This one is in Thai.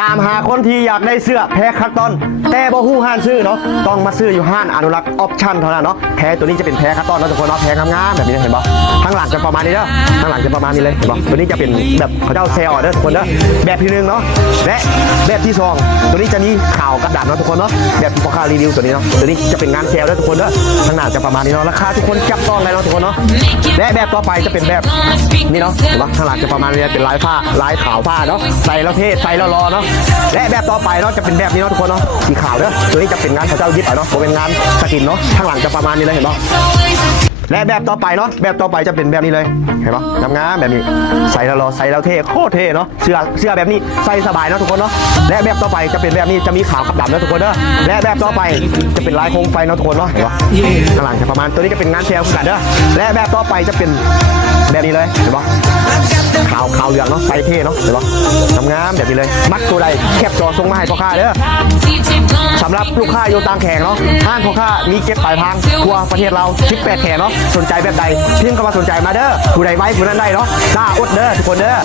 ตามหาคนที่อยากได้เสื้อแพ้คัตตอนแต่บ่ฮู้ห้านซื้อเนาะต้องมาซื้ออยู่ห้านอนุรักษ์ออปชั่นเท่านั้นเนาะแพ้ตัวนี้จะเป็นแพ้คัตตอนเนาะทุกคนเนาะแพ้งามๆแบบนี้เห็นป่ะข้างหลังจะประมาณนี้เด้อข้างหลังจะประมาณนี้เลยเห็นป่ะตัวนี้จะเป็นแบบเขาเจ้าแซลเด้อทุกคนเด้อแบบที่1เนาะและแบบที่2ตัวนี้จะมีข่าวกระดาษเนาะทุกคนเนาะแบบที่พ่อค้ารีวิวตัวนี้เนาะตัวนี้จะเป็นงานแซลเด้อทุกคนเด้อข้างหน้าจะประมาณนี้เนาะราคาทุกคนจับต้องได้เนาะทุกคนเนาะและแบบต่อไปจะเป็นแบบนี่เนาะเห็นป่ะข้างหลังจะประมาณนี้เป็นลายผ้าลายขาวผ้าเนาะใส่แล้วเท่ใส่แล้วรอเนาะและแบบต่อไปเนาะจะเป็นแบบนี้เนาะทุกคนเนาะสีขาวเด้อตัวนี้จะเป็นงานพระเจ้ายิบเนาะเป็นงานสกินเนาะข้างหลังจะประมาณนี้เลยเห็นป่ะและแบบต่อไปเนาะแบบต่อไปจะเป็นแบบนี้เลยเห็นป่ะงามๆแบบนี้ใส่แล้วรอใส่แล้วเท่โคตรเท่เนาะเสื้อแบบนี้ใส่สบายเนาะทุกคนเนาะและแบบต่อไปจะเป็นแบบนี้จะมีขาวกับดำเนาะทุกคนเด้อและแบบต่อไปจะเป็นลายโคมไฟเนาะทุกคนเนาะเห็นป่ะข้างหลังจะประมาณตัวนี้จะเป็นงานแซลกันเด้อและแบบต่อไปจะเป็นแบบนี้เลยเห็นป่ะขาวเหลืองเนาะใส่เท่เนาะเห็นป่ะงามๆแบบนี้เลยมัดตัวใดแคปจอส่งมาให้พ่อค้าเด้อสำหรับลูกค้าอยู่ต่างแข่งเนาะห้างพ่อค้ามีเก็บปลายทางทั่วประเทศเรา18แข่งเนาะสนใจแบบใดพิมพ์เข้ามาสนใจมาเด้อผู้ใดไว้ผู้นั้นได้เนาะหน้าอดเด้อทุกคนเด้อ